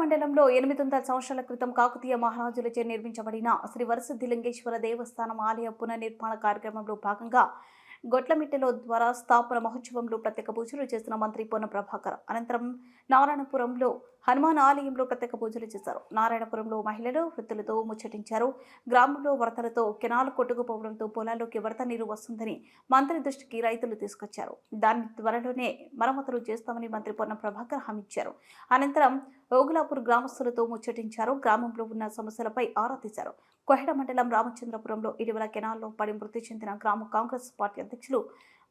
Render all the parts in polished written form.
మండలంలో 800 సంవత్సరాల క్రితం కాకతీయ మహారాజులచే నిర్మించబడిన శ్రీ వరసిద్ధి లింగేశ్వర దేవస్థానం ఆలయ పునర్నిర్మాణ కార్యక్రమంలో భాగంగా గొట్లమిట్టెలో ద్వారా స్థాపన మహోత్సవంలో ప్రత్యేక పూజలు చేసిన మంత్రి పొన్నం ప్రభాకర్ అనంతరం నారాయణపురంలో హనుమాన్ ఆలయంలో ప్రత్యేక పూజలు చేశారు. నారాయణపురంలో మహిళలు వృద్ధులతో ముచ్చటించారు. గ్రామంలో వరదలతో కెనాల్ కొట్టుకుపోవడంతో పొలాల్లోకి వరద నీరు వస్తుందని మంత్రి దృష్టికి రైతులు తీసుకొచ్చారు. దాన్ని త్వరలోనే మరమ్మతులు చేస్తామని మంత్రి పొన్నం ప్రభాకర్ హామీ ఇచ్చారు. అనంతరం ఓగులాపూర్ గ్రామస్తులతో ముచ్చటించారు. గ్రామంలో ఉన్న సమస్యలపై ఆరా తీశారు. కోహెడ మండలం రామచంద్రపురంలో ఇటీవల కెనాల్లో పడి మృతి చెందిన గ్రామ కాంగ్రెస్ పార్టీ అధ్యక్షులు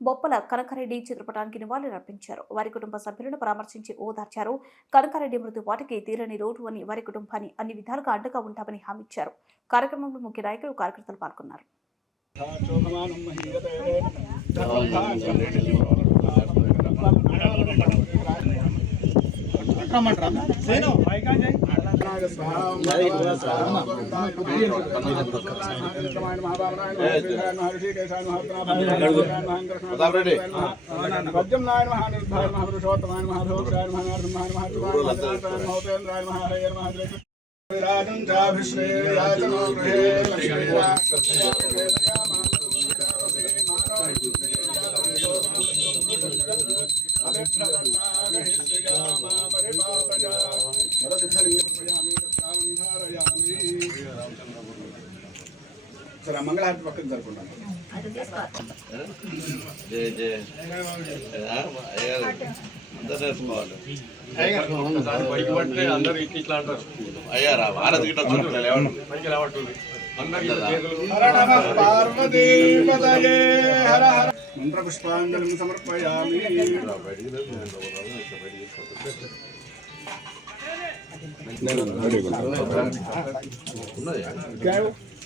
బొప్పల కనకారెడ్డి చిత్రపటానికి నివాళులర్పించారు. వారి కుటుంబ సభ్యులను పరామర్శించి ఓదార్చారు. కనకారెడ్డి మృతి వాటికి తీరని రోడ్డు అని వారి కుటుంబాన్ని అన్ని విధాలుగా అండగా ఉంటామని హామీ ఇచ్చారు. కార్యక్రమంలో ముఖ్య నాయకులు కార్యకర్తలు పాల్గొన్నారు. సరే మంగళహారతి పక్కన జరుపుకుంటాం. మంత్రపుష్పాంజలిం సమర్పయామి.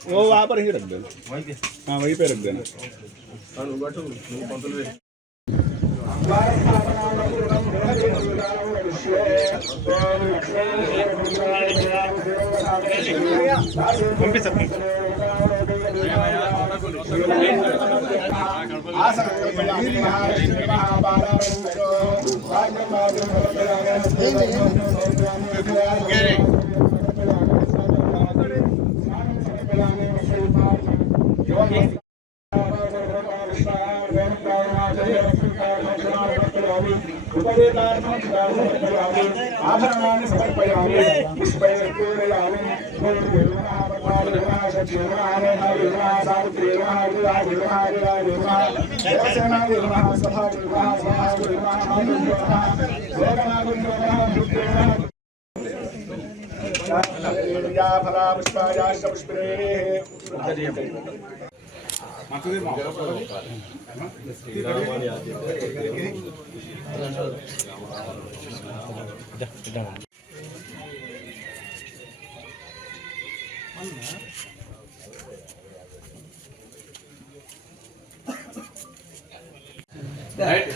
वो वहाँ पर ही रख देना. हाँ वहीं पे रख देना. आभरणानि समर्पयामि. पुष्पैः पूजयामि. फला पुष्पायाश्च पुष्पैः Right?